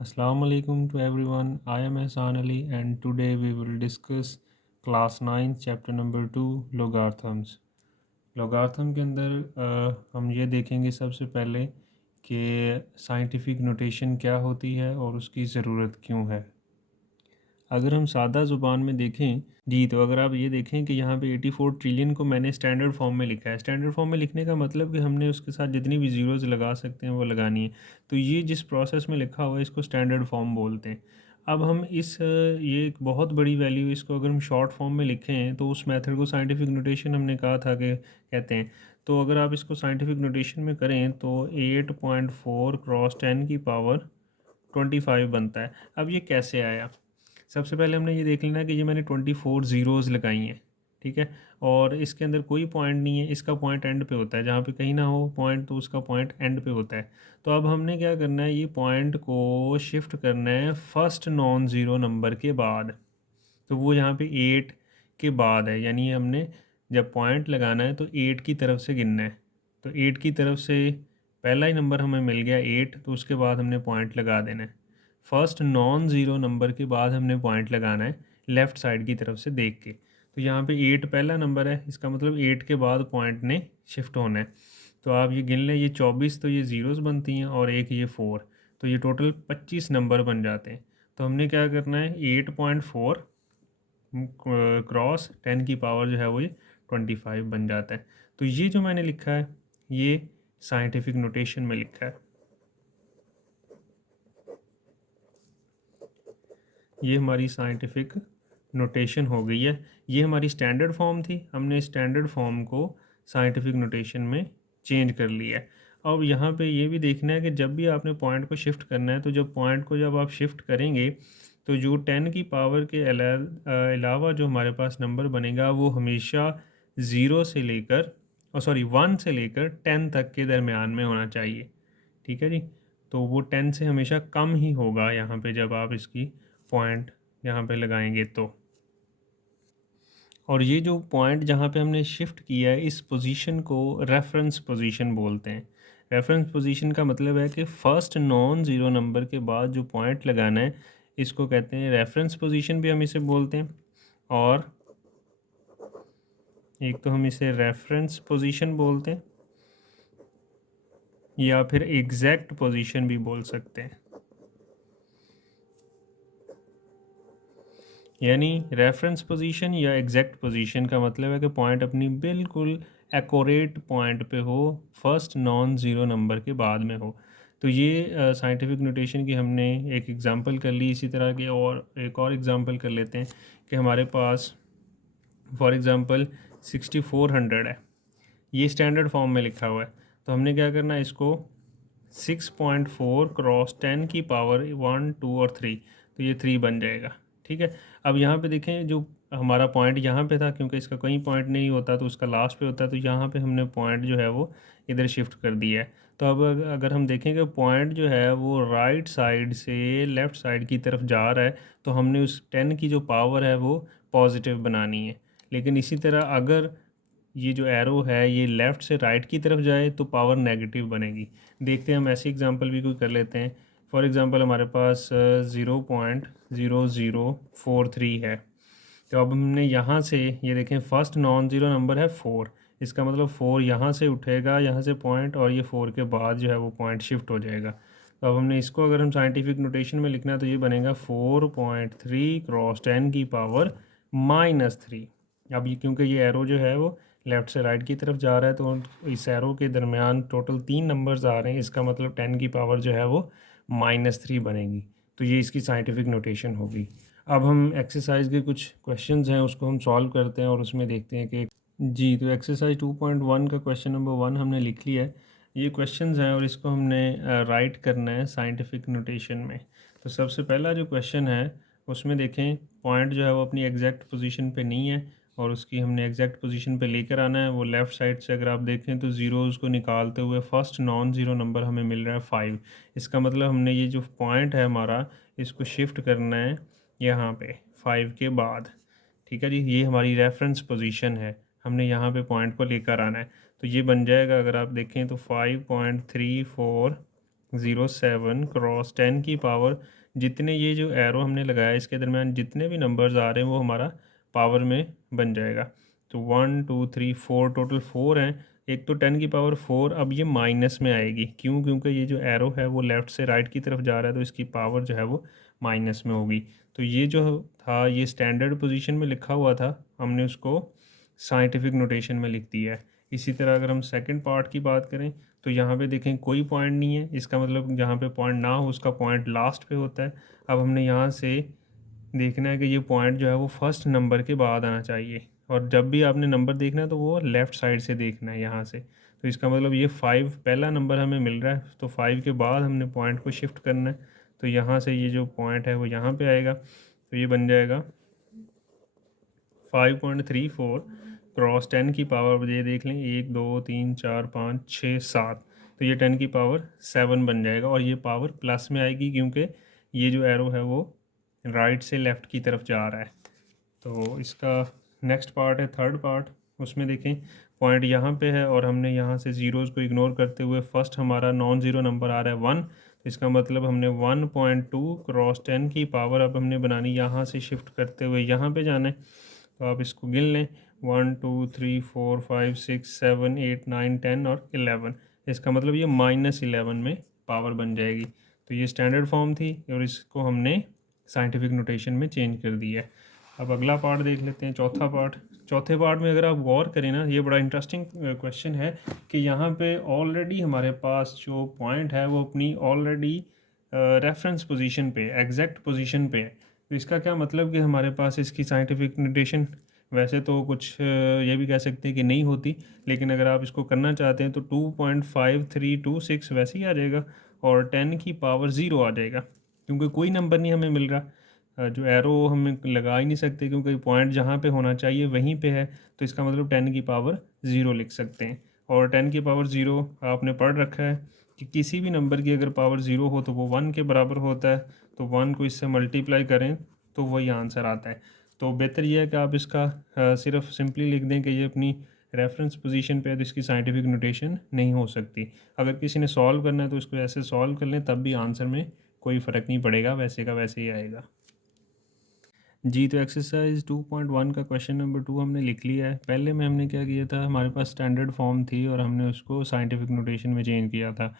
Assalamu alaikum to everyone. I am Ehsan Ali and today we will discuss class 9 chapter number 2 logarithms. logarithm के अंदर हम ये देखेंगे सबसे पहले कि साइंटिफिक नोटेशन क्या होती है और उसकी ज़रूरत क्यों है। अगर हम सादा ज़ुबान में देखें जी, तो अगर आप ये देखें कि यहाँ पे 84 ट्रिलियन को मैंने स्टैंडर्ड फॉर्म में लिखा है। स्टैंडर्ड फॉर्म में लिखने का मतलब कि हमने उसके साथ जितनी भी ज़ीरोज़ लगा सकते हैं वो लगानी है। तो ये जिस प्रोसेस में लिखा हुआ है इसको स्टैंडर्ड फॉर्म बोलते हैं। अब हम ये एक बहुत बड़ी वैल्यू इसको अगर हम शॉर्ट फॉर्म में लिखें तो उस मेथड को साइंटिफिक नोटेशन हमने कहा था कि कहते हैं। तो अगर आप इसको साइंटिफिक नोटेशन में करें तो 8.4 क्रॉस 10 की पावर 25 बनता है। अब ये कैसे आया? सबसे पहले हमने ये देख लेना कि ये मैंने 24 ज़ीरोज़ लगाई हैं, ठीक है। और इसके अंदर कोई पॉइंट नहीं है, इसका पॉइंट एंड पे होता है। जहाँ पे कहीं ना हो पॉइंट तो उसका पॉइंट एंड पे होता है। तो अब हमने क्या करना है, ये पॉइंट को शिफ्ट करना है फर्स्ट नॉन ज़ीरो नंबर के बाद। तो वो यहाँ पे 8 के बाद है, यानी हमने जब पॉइंट लगाना है तो 8 की तरफ से गिनना है। तो 8 की तरफ से पहला ही नंबर हमें मिल गया 8, तो उसके बाद हमने पॉइंट लगा देना है। फर्स्ट नॉन ज़ीरो नंबर के बाद हमने पॉइंट लगाना है लेफ़्ट साइड की तरफ से देख के। तो यहाँ पे 8 पहला नंबर है, इसका मतलब 8 के बाद पॉइंट ने शिफ्ट होना है। तो आप ये गिन लें, ये 24 तो ये ज़ीरोज़ बनती हैं और एक ये 4, तो ये टोटल 25 नंबर बन जाते हैं। तो हमने क्या करना है, 8.4 क्रॉस 10 की पावर जो है वो ये 25 बन जाता है। तो ये जो मैंने लिखा है ये साइंटिफिक नोटेशन में लिखा है। ये हमारी साइंटिफिक नोटेशन हो गई है। ये हमारी स्टैंडर्ड फॉर्म थी, हमने स्टैंडर्ड फॉर्म को साइंटिफिक नोटेशन में चेंज कर लिया है। अब यहाँ पे ये भी देखना है कि जब भी आपने पॉइंट को शिफ्ट करना है तो जब पॉइंट को जब आप शिफ्ट करेंगे तो जो 10 की पावर के अलावा जो हमारे पास नंबर बनेगा वो हमेशा ज़ीरो से लेकर 1 से लेकर 10 तक के दरमियान में होना चाहिए, ठीक है जी। तो वो 10 से हमेशा कम ही होगा यहाँ पे जब आप इसकी पॉइंट यहाँ पे लगाएंगे तो। और ये जो पॉइंट जहाँ पे हमने शिफ्ट किया है इस पोजीशन को रेफरेंस पोजीशन बोलते हैं। रेफरेंस पोजीशन का मतलब है कि फ़र्स्ट नॉन ज़ीरो नंबर के बाद जो पॉइंट लगाना है इसको कहते हैं रेफरेंस पोजीशन भी हम इसे बोलते हैं। और एक तो हम इसे रेफरेंस पोजीशन बोलते हैं या फिर एग्जैक्ट पोजीशन भी बोल सकते हैं। यानी रेफरेंस पोजीशन या एग्जैक्ट पोजीशन का मतलब है कि पॉइंट अपनी बिल्कुल एक्यूरेट पॉइंट पे हो, फर्स्ट नॉन ज़ीरो नंबर के बाद में हो। तो ये साइंटिफिक नोटेशन की हमने एक एग्जांपल कर ली। इसी तरह के और एक और एग्जांपल कर लेते हैं कि हमारे पास फॉर एग्ज़ाम्पल 6400 है, ये स्टैंडर्ड फॉर्म में लिखा हुआ है। तो हमने क्या करना है, इसको 6.4 क्रॉस 10 की पावर 1 2 और 3, तो ये 3 बन जाएगा, ठीक है। अब यहाँ पे देखें जो हमारा पॉइंट यहाँ पे था, क्योंकि इसका कहीं पॉइंट नहीं होता तो उसका लास्ट पे होता है, तो यहाँ पे हमने पॉइंट जो है वो इधर शिफ्ट कर दिया है। तो अब अगर हम देखें कि पॉइंट जो है वो राइट साइड से लेफ़्ट साइड की तरफ जा रहा है, तो हमने उस 10 की जो पावर है वो पॉजिटिव बनानी है। लेकिन इसी तरह अगर ये जो एरो है ये लेफ़्ट से राइट की तरफ जाए तो पावर नेगेटिव बनेगी। देखते हैं, हम ऐसी एग्जांपल भी कोई कर लेते हैं। फॉर एग्जांपल हमारे पास 0.0043 है। तो अब हमने यहाँ से ये देखें, फर्स्ट नॉन ज़ीरो नंबर है 4, इसका मतलब 4 यहाँ से उठेगा, यहाँ से पॉइंट, और ये 4 के बाद जो है वो पॉइंट शिफ्ट हो जाएगा। तो अब हमने इसको अगर हम साइंटिफिक नोटेशन में लिखना है तो ये बनेगा 4.3 क्रॉस 10 की पावर -3। अब ये क्योंकि ये एरो जो है वो लेफ़्ट से राइट की तरफ जा रहा है तो इस एरो के दरमियान टोटल 3 नंबर्स आ रहे हैं, इसका मतलब 10 की पावर जो है वो -3 बनेगी। तो ये इसकी साइंटिफिक नोटेशन होगी। अब हम एक्सरसाइज के कुछ क्वेश्चंस हैं उसको हम सॉल्व करते हैं और उसमें देखते हैं कि जी, तो एक्सरसाइज 2.1 का क्वेश्चन नंबर 1 हमने लिख लिया है। ये क्वेश्चंस हैं और इसको हमने राइट करना है साइंटिफिक नोटेशन में। तो सबसे पहला जो क्वेश्चन है उसमें देखें, पॉइंट जो है वो अपनी एग्जैक्ट पोजीशन पे नहीं है और उसकी हमने एग्जैक्ट पोजीशन पे लेकर आना है। वो लेफ़्ट साइड से अगर आप देखें तो ज़ीरोज़ को निकालते हुए फर्स्ट नॉन ज़ीरो नंबर हमें मिल रहा है 5। इसका मतलब हमने ये जो पॉइंट है हमारा इसको शिफ्ट करना है यहाँ पे 5 के बाद, ठीक है जी। ये हमारी रेफरेंस पोजीशन है, हमने यहाँ पे पॉइंट को लेकर आना है। तो ये बन जाएगा, अगर आप देखें तो 5.34 0.07 क्रॉस 10 की पावर, जितने ये जो एरो हमने लगाया इसके दरमियान जितने भी नंबर्स आ रहे हैं वो हमारा पावर में बन जाएगा। तो 1 2 3 4 टोटल 4 हैं। एक तो 10 की पावर 4, अब ये माइनस में आएगी, क्यों? क्योंकि ये जो एरो है वो लेफ़्ट से राइट की तरफ जा रहा है, तो इसकी पावर जो है वो माइनस में होगी। तो ये जो था ये स्टैंडर्ड पोजीशन में लिखा हुआ था, हमने उसको साइंटिफिक नोटेशन में लिख दिया है। इसी तरह अगर हम सेकंड पार्ट की बात करें तो यहाँ पे देखें कोई पॉइंट नहीं है, इसका मतलब जहाँ पे पॉइंट ना हो उसका पॉइंट लास्ट पे होता है। अब हमने यहाँ से देखना है कि ये पॉइंट जो है वो फर्स्ट नंबर के बाद आना चाहिए, और जब भी आपने नंबर देखना है तो वो लेफ़्ट साइड से देखना है यहाँ से। तो इसका मतलब ये 5 पहला नंबर हमें मिल रहा है, तो 5 के बाद हमने पॉइंट को शिफ्ट करना है। तो यहाँ से ये जो पॉइंट है वो यहाँ पे आएगा, तो ये बन जाएगा 5.34 क्रॉस 10 की पावर, ये देख लें 1 2 3 4 5 6 7, तो ये 10 की पावर 7 बन जाएगा, और ये पावर प्लस में आएगी क्योंकि ये जो एरो है वो राइट से लेफ़्ट की तरफ जा रहा है। तो इसका नेक्स्ट पार्ट है थर्ड पार्ट, उसमें देखें पॉइंट यहाँ पे है और हमने यहाँ से ज़ीरोज़ को इग्नोर करते हुए फर्स्ट हमारा नॉन ज़ीरो नंबर आ रहा है 1, तो इसका मतलब हमने 1.2 क्रॉस 10 की पावर अब हमने बनानी यहाँ से शिफ्ट करते हुए यहाँ पे जाना है। तो आप इसको गिन लें 1 2 3 4 5 6 7 8 9 10 और 11, इसका मतलब ये -11 में पावर बन जाएगी। तो ये स्टैंडर्ड फॉर्म थी और इसको हमने साइंटिफिक नोटेशन में चेंज कर दिया है। अब अगला पार्ट देख लेते हैं, चौथा पार्ट। चौथे पार्ट में अगर आप गौर करें ना, ये बड़ा इंटरेस्टिंग क्वेश्चन है कि यहाँ पे ऑलरेडी हमारे पास जो पॉइंट है वो अपनी ऑलरेडी रेफरेंस पोजीशन पे, एग्जैक्ट पोजीशन पे है। तो इसका क्या मतलब कि हमारे पास इसकी साइंटिफिक नोटेशन वैसे तो कुछ ये भी कह सकते हैं कि नहीं होती, लेकिन अगर आप इसको करना चाहते हैं तो 2.5326 वैसे ही आ जाएगा और 10 की पावर 0 आ जाएगा, क्योंकि कोई नंबर नहीं हमें मिल रहा। जो एरो हम लगा ही नहीं सकते क्योंकि पॉइंट जहाँ पे होना चाहिए वहीं पे है, तो इसका मतलब 10 की पावर 0 लिख सकते हैं। और 10 की पावर 0 आपने पढ़ रखा है कि किसी भी नंबर की अगर पावर 0 हो तो वो 1 के बराबर होता है, तो 1 को इससे मल्टीप्लाई करें तो वही आंसर आता है। तो बेहतर यह है कि आप इसका सिर्फ सिंपली लिख दें कि ये अपनी रेफरेंस पोजीशन पे है, तो इसकी साइंटिफिक नोटेशन नहीं हो सकती। अगर किसी ने सॉल्व करना है तो इसको ऐसे सॉल्व कर लें, तब भी आंसर में कोई फ़र्क नहीं पड़ेगा, वैसे का वैसे ही आएगा। जी, तो एक्सरसाइज 2.1 का क्वेश्चन नंबर 2 हमने लिख लिया है। पहले में हमने क्या किया था, हमारे पास स्टैंडर्ड फॉर्म थी और हमने उसको साइंटिफिक नोटेशन में चेंज किया था।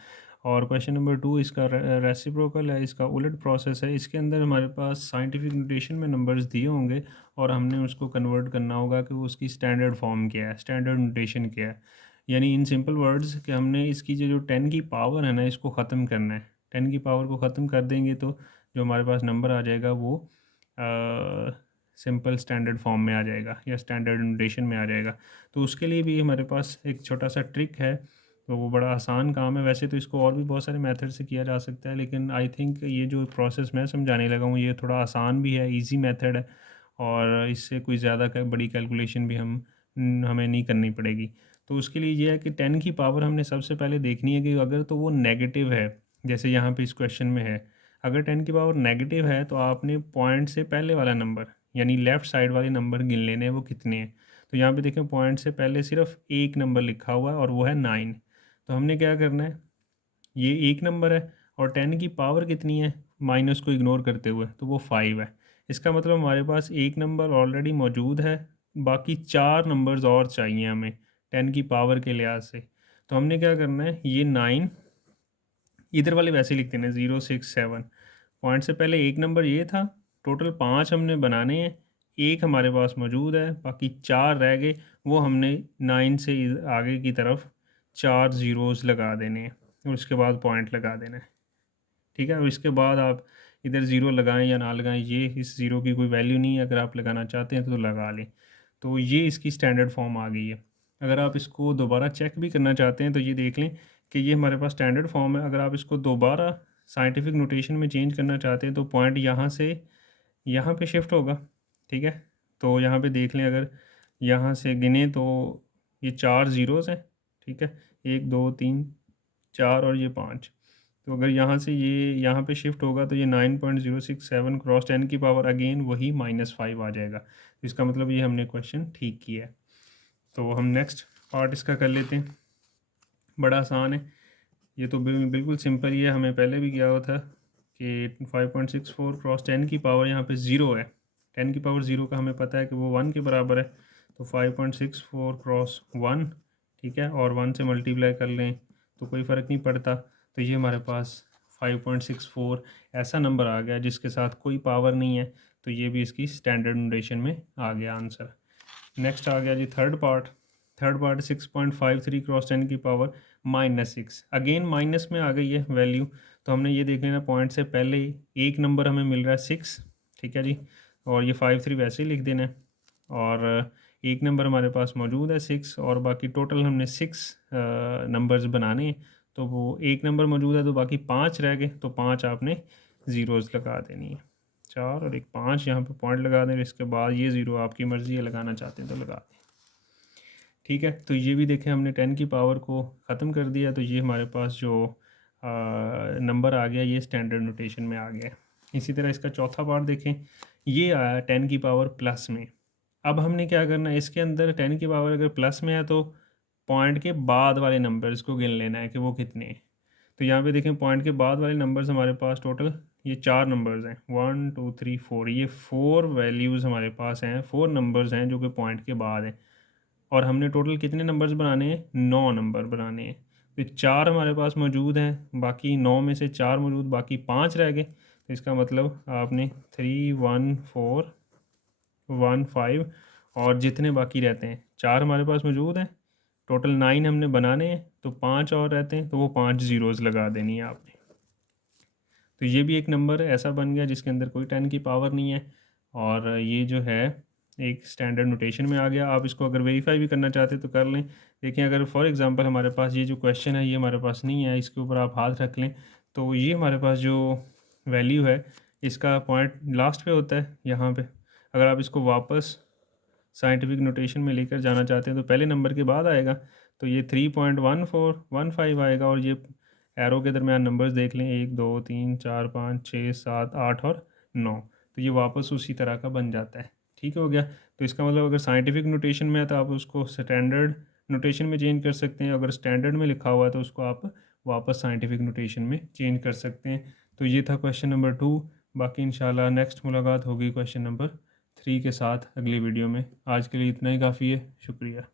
और क्वेश्चन नंबर 2 इसका रेसिप्रोकल है, इसका उलट प्रोसेस है। इसके अंदर हमारे पास साइंटिफिक नोटेशन में नंबर्स दिए होंगे और हमने उसको कन्वर्ट करना होगा कि वो उसकी स्टैंडर्ड फॉर्म क्या है, स्टैंडर्ड नोटेशन क्या है। यानी इन सिंपल वर्ड्स कि हमने इसकी जो 10 की पावर है ना, इसको ख़त्म करना है। 10 की पावर को ख़त्म कर देंगे तो जो हमारे पास नंबर आ जाएगा वो सिंपल स्टैंडर्ड फॉर्म में आ जाएगा या स्टैंडर्ड नोटेशन में आ जाएगा। तो उसके लिए भी हमारे पास एक छोटा सा ट्रिक है, तो वो बड़ा आसान काम है। वैसे तो इसको और भी बहुत सारे मेथड से किया जा सकता है, लेकिन आई थिंक ये जो प्रोसेस मैं समझाने लगा हूँ ये थोड़ा आसान भी है, इजी मेथड है, और इससे कोई ज़्यादा बड़ी कैलकुलेशन भी हमें नहीं करनी पड़ेगी। तो उसके लिए ये है कि 10 की पावर हमने सबसे पहले देखनी है कि अगर तो वो नेगेटिव है, जैसे यहाँ पे इस क्वेश्चन में है, अगर 10 की पावर नेगेटिव है तो आपने पॉइंट से पहले वाला नंबर यानी लेफ़्ट साइड वाले नंबर गिन लेने हैं वो कितने हैं। तो यहाँ पे देखें पॉइंट से पहले सिर्फ एक नंबर लिखा हुआ है और वो है 9। तो हमने क्या करना है, ये एक नंबर है और 10 की पावर कितनी है माइनस को इग्नोर करते हुए, तो वो 5 है। इसका मतलब हमारे पास एक नंबर ऑलरेडी मौजूद है, बाकी 4 नंबर्स और चाहिए हमें 10 की पावर के लिहाज से। तो हमने क्या करना है, ये 9 इधर वाले वैसे लिख देना 067, पॉइंट से पहले एक नंबर ये था, टोटल 5 हमने बनाने हैं, एक हमारे पास मौजूद है, बाकी 4 रह गए, वो हमने 9 से आगे की तरफ 4 ज़ीरोज़ लगा देने हैं और उसके बाद पॉइंट लगा देना है। ठीक है, और इसके बाद आप इधर ज़ीरो लगाएं या ना लगाएं, ये इस ज़ीरो की कोई वैल्यू नहीं है, अगर आप लगाना चाहते हैं तो लगा लें। तो ये इसकी स्टैंडर्ड फॉर्म आ गई है। अगर आप इसको दोबारा चेक भी करना चाहते हैं तो ये देख लें कि ये हमारे पास स्टैंडर्ड फॉर्म है। अगर आप इसको दोबारा साइंटिफिक नोटेशन में चेंज करना चाहते हैं तो पॉइंट यहाँ से यहाँ पे शिफ्ट होगा। ठीक है, तो यहाँ पे देख लें, अगर यहाँ से गिने तो ये 4 ज़ीरोज़ हैं। ठीक है, 1 2 3 4 और ये 5। तो अगर यहाँ से ये यहाँ पे शिफ्ट होगा तो ये 9.067 क्रॉस 10 की पावर अगेन वही -5 आ जाएगा। तो इसका मतलब ये हमने क्वेश्चन ठीक किया है। तो हम नेक्स्ट पार्ट इसका कर लेते हैं, बड़ा आसान है। ये तो बिल्कुल सिंपल ही है, हमें पहले भी किया हुआ था कि 5.64 क्रॉस 10 की पावर यहाँ पे 0 है। 10 की पावर 0 का हमें पता है कि वो 1 के बराबर है, तो 5.64 क्रॉस 1, ठीक है, और 1 से मल्टीप्लाई कर लें तो कोई फ़र्क नहीं पड़ता। तो ये हमारे पास 5.64 ऐसा नंबर आ गया जिसके साथ कोई पावर नहीं है, तो ये भी इसकी स्टैंडर्ड नोटेशन में आ गया आंसर। नेक्स्ट आ गया जी थर्ड पार्ट 6.53 क्रॉस 10 की पावर -6। अगेन माइनस में आ गई है वैल्यू, तो हमने ये देख लेना पॉइंट से पहले ही एक नंबर हमें मिल रहा है 6, ठीक है जी, और ये 53 वैसे ही लिख देना है, और एक नंबर हमारे पास मौजूद है 6, और बाकी टोटल हमने 6 नंबर्स बनाने हैं। तो वो एक नंबर मौजूद है तो बाकी 5 रह गए, तो 5 आपने ज़ीरोज़ लगा देनी है, 4 और एक 5 यहाँ पे पॉइंट लगा दें। इसके बाद ये ज़ीरो आपकी मर्ज़ी है, लगाना चाहते हैं तो लगा दें, ठीक है। तो ये भी देखें हमने 10 की पावर को ख़त्म कर दिया, तो ये हमारे पास जो नंबर आ गया ये स्टैंडर्ड नोटेशन में आ गया। इसी तरह इसका चौथा पार्ट देखें, ये आया 10 की पावर प्लस में। अब हमने क्या करना है, इसके अंदर 10 की पावर अगर प्लस में है तो पॉइंट के बाद वाले नंबर्स को गिन लेना है कि वो कितने हैं। तो यहाँ पे देखें पॉइंट के बाद वाले नंबर्स हमारे पास टोटल ये 4 नंबर्स हैं, 1 2 3 4, ये 4 वैल्यूज़ हमारे पास हैं, 4 नंबर्स हैं जो कि पॉइंट के बाद हैं, और हमने टोटल कितने नंबर्स बनाने हैं, 9 नंबर बनाने हैं। तो 4 हमारे पास मौजूद हैं, बाकी 9 में से 4 मौजूद, बाकी 5 रह गए। तो इसका मतलब आपने 3 1 4 1 5 और जितने बाकी रहते हैं 4 हमारे पास मौजूद हैं, टोटल 9 हमने बनाने हैं, तो 5 और रहते हैं, तो वो 5 ज़ीरोज़ लगा देनी है आपने। तो ये भी एक नंबर ऐसा बन गया जिसके अंदर कोई 10 की पावर नहीं है, और ये जो है एक स्टैंडर्ड नोटेशन में आ गया। आप इसको अगर वेरीफाई भी करना चाहते तो कर लें। देखें अगर फॉर एग्जांपल हमारे पास ये जो क्वेश्चन है ये हमारे पास नहीं है, इसके ऊपर आप हाथ रख लें, तो ये हमारे पास जो वैल्यू है इसका पॉइंट लास्ट पे होता है यहाँ पे। अगर आप इसको वापस साइंटिफिक नोटेशन में लेकर जाना चाहते हैं तो पहले नंबर के बाद आएगा, तो ये 3.1415 आएगा, और ये एरो के दरमियान नंबर्स देख लें, 1 2 3 4 5 6 7 8 और 9, तो ये वापस उसी तरह का बन जाता है, ठीक हो गया। तो इसका मतलब अगर साइंटिफिक नोटेशन में है तो आप उसको स्टैंडर्ड नोटेशन में चेंज कर सकते हैं, अगर स्टैंडर्ड में लिखा हुआ है तो उसको आप वापस साइंटिफिक नोटेशन में चेंज कर सकते हैं। तो ये था क्वेश्चन नंबर 2। बाकी इंशाल्लाह नेक्स्ट मुलाकात होगी क्वेश्चन नंबर 3 के साथ अगली वीडियो में। आज के लिए इतना ही काफ़ी है, शुक्रिया।